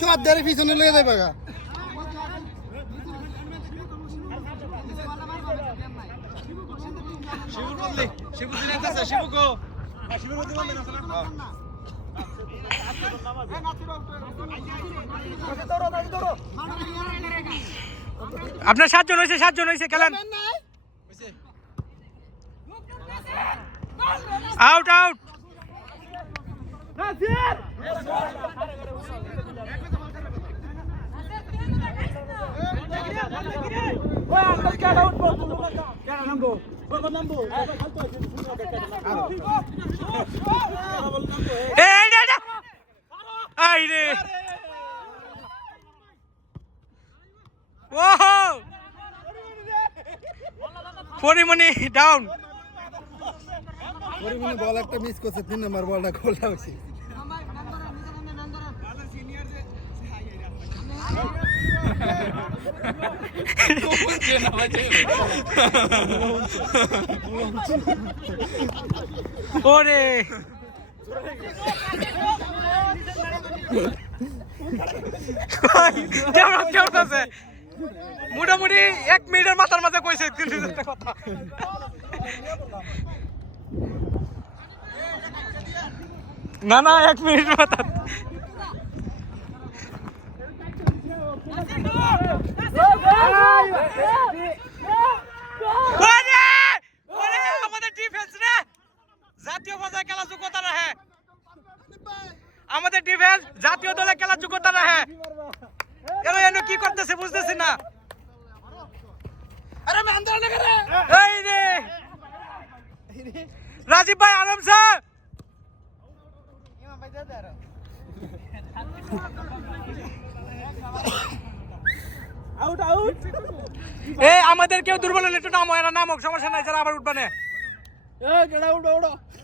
সাদ্দারে পিছনে লয়ে যাবে গা। শিবুর বললি শিবু দিলে আছে শিবু কো আপনার সাতজন হয়েছে সাতজন হয়েছে খেলেন। আউট আউট এই রে রে আই রে পরিমণি ডাউন পরিমণি বল একটা মিস করছে, তিন নম্বর বলটা খোলা ওরে। মোটামুটি এক মিনিটের মাথার মাঝে কইছে কথা। না না এক মিনিট মাথা ওরে! ওরে! আমাদের ডিফেন্স রে জাতীয় পর্যায়ে খেলার যোগ্যতা রাখে। আমাদের ডিফেন্স জাতীয় দলে খেলার যোগ্যতা রাখে। এরা এনে কি করতেছে বুঝতেছি না। এই রে। রাজীব ভাই আরাম স্যার এ আমাদের কেউ দুর্বল হলে একটু নামো এরা নামক সমস্যা নাই যারা আবার উঠবানে বাজে থার্টি এই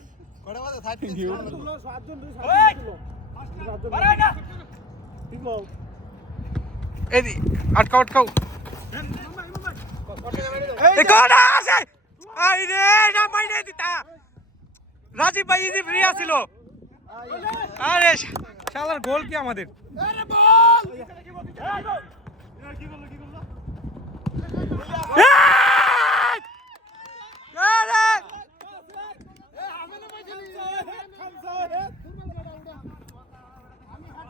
আটকাও আটকাও রাজীব ভাই ইজি ফ্রি আছিল আরে শালার গোল কি আমাদের এই!